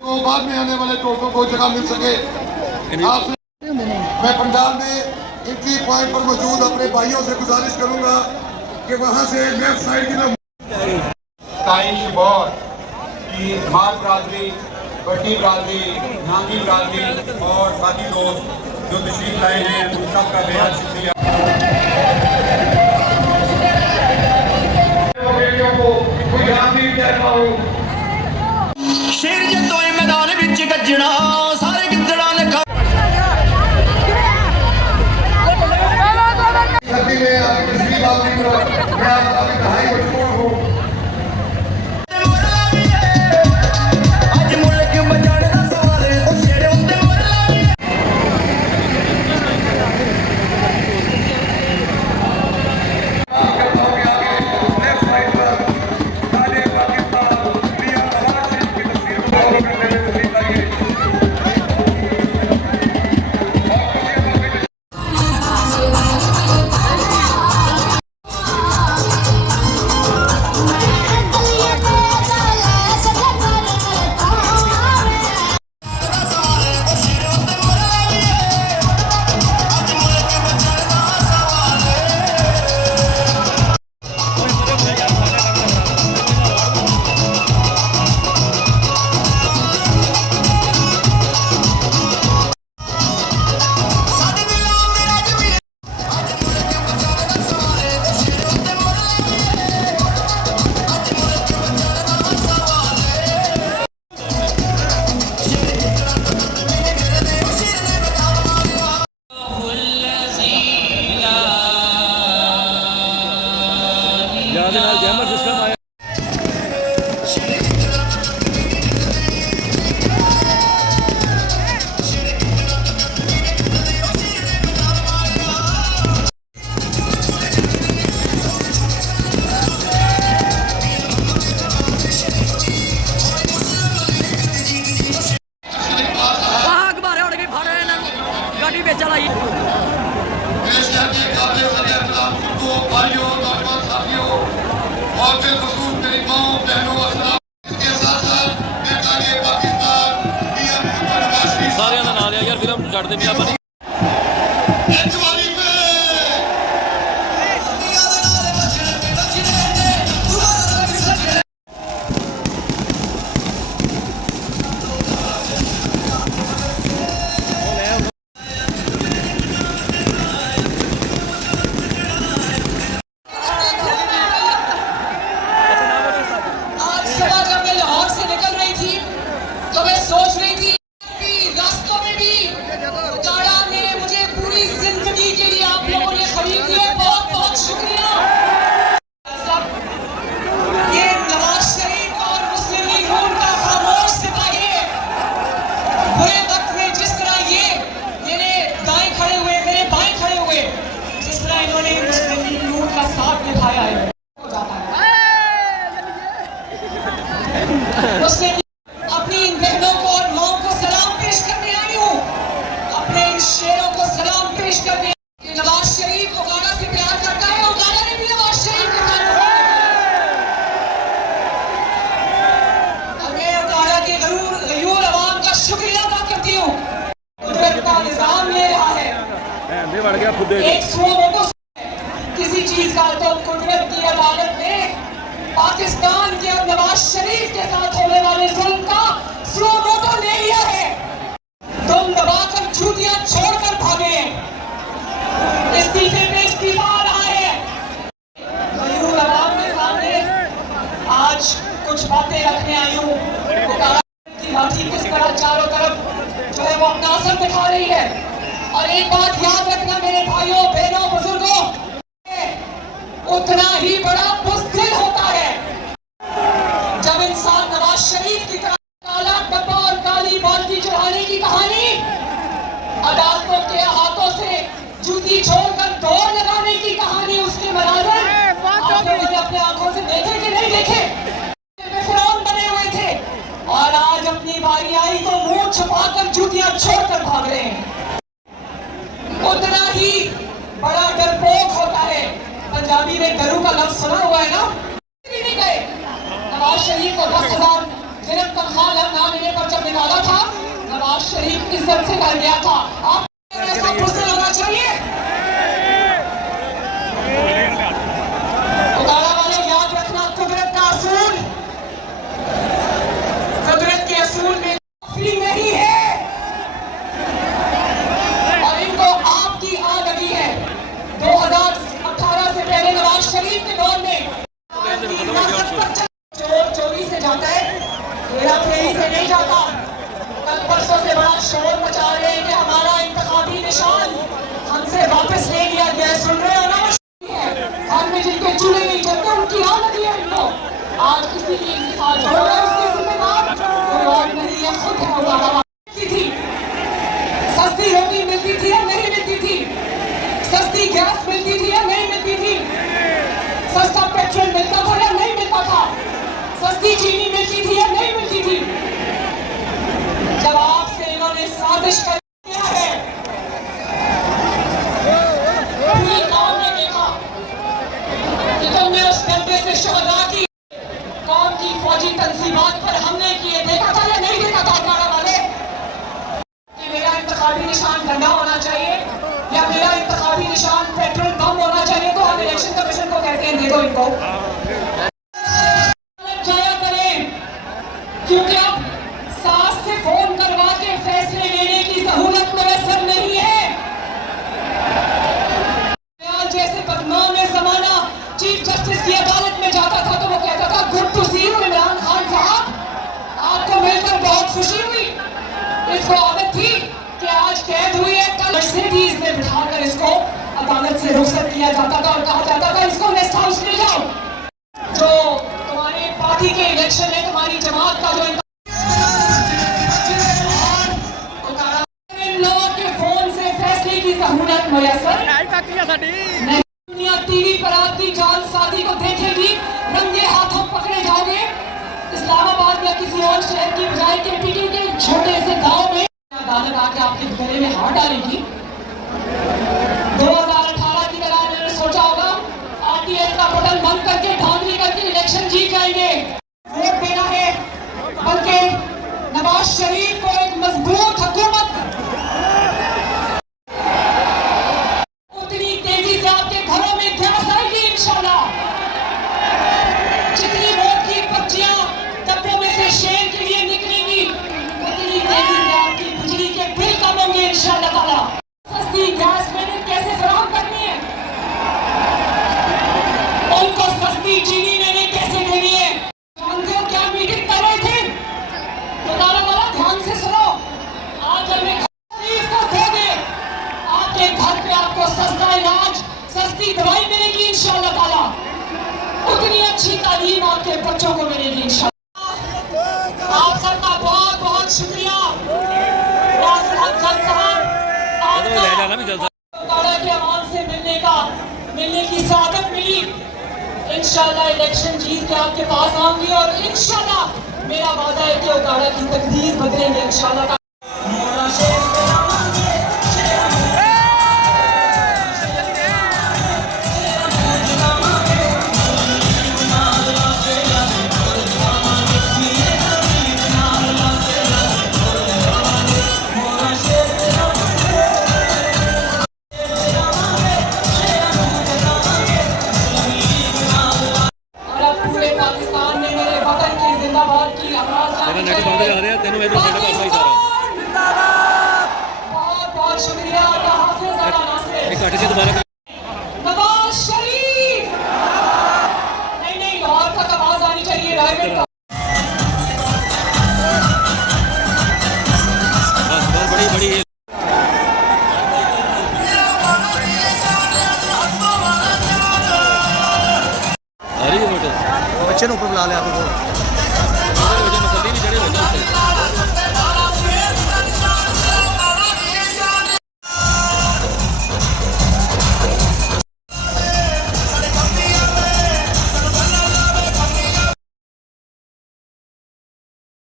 तो बाद में आने वाले टोटों को जगह मिल सके। आपसे मैं पंजाब में एंट्री पॉइंट पर मौजूद अपने भाइयों से गुजारिश करूंगा कि वहां से लेफ्ट साइड की की मार बरादरी, बड़ी बरादरी, नांगी बरादरी और बाकी दोस्त जो तशरीफ लाए हैं उन सबका बेहद शुक्रिया। शेर जदों मैदान विच गजना सारे गिद्दड़ां ने सर्दी में आपकी तशरीफ आपकी मैं आपकी कहानी मशहूर हूँ। अज मुल्क बचाने दा सवाल ओ शेरे उत्ते जैमर सिस्टम आया। गाड़ी बेच चलाई और बिलखसूस मेरी माओ बहनों इसके साथ साथ पाकिस्तान सारे का नाम यार फिल्म छड़ देनी आप अपनी इन बहनों को और माओं को सलाम पेश करने आई हूँ, अपने इन शेरों को सलाम पेश करने। नवाज शरीफ उगाड़ा से प्यार करता है, उगाड़ा ने भी नवाज शरीफ के साथ और मैं उगाड़ा के गयूर अवाम का शुक्रिया अदा करती हूँ। कुदरत का निजाम ले रहा है एक सूबों किसी चीज का तो कुदरत की अदालत ने पाकिस्तान के और नवाज शरीफ के साथ होने वाले जुल्म का स्लो मोटो ले लिया है। तुम दबाकर छुट्टियां छोड़कर भागे हैं। इस्तीफे पे इस्तीफा आ रहा है। गयूर अवाम के सामने आज कुछ बातें रखने आई हूँ। की लाठी किस तरह चारों तरफ जो है वो अपना असर दिखा रही है। और एक बात याद रखना मेरे भाइयों बहनों बुजुर्गों, उतना ही बड़ा बुज़दिल होता है जब इंसान नवाज शरीफ की तरह काला डब्बा और काली बाल्टी चढ़ाने की कहानी, अदालतों के हाथों से जूती छोड़कर दौड़ लगाने की कहानी, उसके मनाज़र आपने मुझे अपने आंखों से देखे कि नहीं देखे? फिरौन बने हुए थे और आज अपनी बारी आई तो मुंह छुपाकर जूतियां छोड़कर भाग रहे हैं। उतना ही बड़ा डरपोक होता है। पंजाबी में डरू का लफ्ज सुना हुआ है ना? नहीं गए नवाज शरीफ को 10,000 दिरहम तनख्वाह ना मिलने पर जब इज्जत से कर गया था। आप ऐसा बुज़दिल होना चाहिए। उदारा वाले याद रखना, कुदरत का असूल, कुदरत के असूल में फ्री नहीं है और इनको आपकी आग लगी है। 2018 से पहले नवाज शरीफ के दौर में चोर चोरी से जाता है, हेरा फेरी से नहीं जाता। कल परसों से बड़ा शोर मचा रहे हैं कि हमारा इंतखाबी निशान हमसे वापस ले लिया गया है। सुन रहे हो ना? घर में जिनके चूल्हे नहीं चलते उनकी आग लगी है इनको। आज किसी की इनके साथ हो रहा है, उसके जिम्मेदार कोई और नहीं है, खुद है। उदारा थी, सस्ती रोटी मिलती थी या नहीं मिलती थी, सस्ती गैस मिलती थी या नहीं मिलती थी, सस्ता पेट्रोल मिलता था या नहीं मिलता था, सस्ती चीनी मिलती थी या नहीं मिलती थी। जब आपसे इन्होंने साजिश कर दिया है, पूरी कौम ने देखा कि तुमने उस गड्ढे से शोहदा की कौम की फौजी तंजीमात पर हमले किए, देखा था या नहीं देखा था? उदारा वाले कि मेरा इंतखाबी निशान डंडा होना चाहिए या मेरा इंतखाबी निशान पेट्रोल पंप होना चाहिए, तो हम इलेक्शन कमीशन को कहते हैं दे दो इनको। जाया करें, क्योंकि अब सास से फोन करवा के फैसले लेने की सहूलत मुयस्सर नहीं है। जैसे बदनाम जमाना चीफ जस्टिस की अदालत में जाता था तो वो कहता था good to see you Imran Khan sahab, आपको मिलकर बहुत खुशी हुई। इसको आदत थी कि आज कैद हुई है, कल मर्सिडीज में बिठाकर इसको अदालत से रुखसत किया जाता था और कहा जाता था इसको गेस्ट हाउस ले जाओ। जो तुम्हारे पार्टी के इलेक्शन है, तुम्हारी जमात का जो इन लोगों के फोन से फैसले की सहूलत मुयस्सर नहीं। दुनिया टीवी पर आपकी जान साथी को देखेगी, रंगे हाथों पकड़े जाओगे। इस्लामाबाद या किसी और शहर की बजाय केपीटी के छोटे से गांव में अदालत आके आपके गले में हाथ डालेगी। 2018 की तरह मैंने सोचा होगा आरटीएस का बटन बंद करके धांधली करके इलेक्शन जीत जाएंगे। वोट देना है, बल्कि नवाज शरीफ को एक मजबूत हुकूमत, उतनी तेजी से आपके घरों में गैस आएगी इंशाल्लाह। जितनी वोट की पर्चियां डब्बों में से शेर के लिए निकलेंगी, उतनी तेजी से आपकी बिजली के बिल कम होंगे इंशाल्लाह ताला। सस्ती गैस मैंने कैसे फराहम करनी है, उनको सस्ती चीनी मैंने कैसे देनी है। जानते हो क्या मीटिंग कर रहे थे? उदारा वाला ध्यान से सुनो। आज हमें को दे दे, आपके घर पे आपको सस्ता इलाज, सस्ती दवाई मिलेगी इंशाल्लाह ताला। उतनी अच्छी तालीम आपके बच्चों को मिलेगी इंशाल्लाह। आप सबका बहुत बहुत शुक्रिया। के आवाम से मिलने की सादत मिली। इंशाल्लाह इलेक्शन जीत के आपके पास आऊंगी और इंशाल्लाह मेरा वादा है कि उदारा की तकदीर बदलेंगे इंशाल्लाह। पाकिस्तान में मेरे वतन के जिंदाबाद की आवाज जानी चाहिए। बहुत बहुत शुक्रिया। नवाज शरीफ नहीं लाहौर तक आवाज आनी चाहिए। रायगढ़ बड़ी बच्चे ने ऊपर बुला लिया आपको।